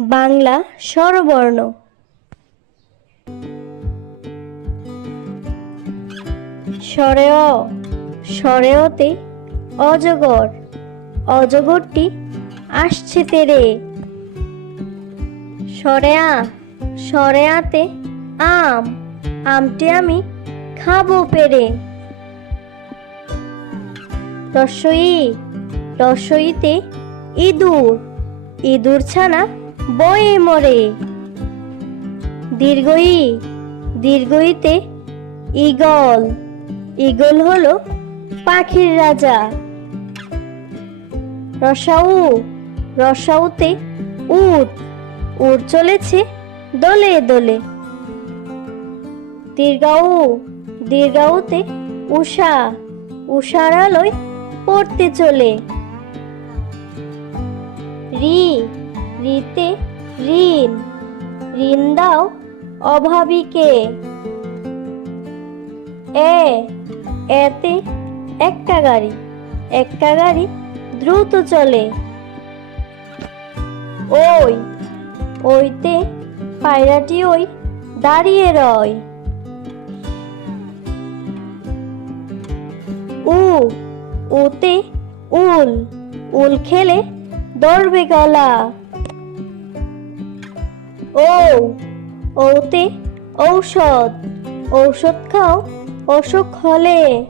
বাংলা স্বরবর্ণ। স্বরে অ, স্বরে অতে অজগর, অজগরটি আসছে তেরে। স্বরে আ, স্বরে আতে আম, আমটি আমি খাবো পেরে। রস্বই, রস্বইতে ইঁদুর, ইঁদুর ছানা বয়ে মরে। দীর্ঘই, দীর্ঘইতে ঈগল, ঈগল হলো পাখির রাজা। রসাউ, রসাউতে উট, উট চলেছে দলে দলে। দীর্ঘাউ, দীর্ঘাউতে উষা, উষার আলোয় পড়তে চলে। রি, রিতে ঋণ, ঋণ দাও অভাবীকে। এ, এতে একটা গাড়ি, একটা গাড়ি দ্রুত চলে। ওই, ওইতে পায়রাটি ওই দাঁড়িয়ে রয়। উ, উতে উল, উল খেলে ধরবে গলা। ও, ওতে ঔষধ, ঔষধ খাও অসুখ হলে।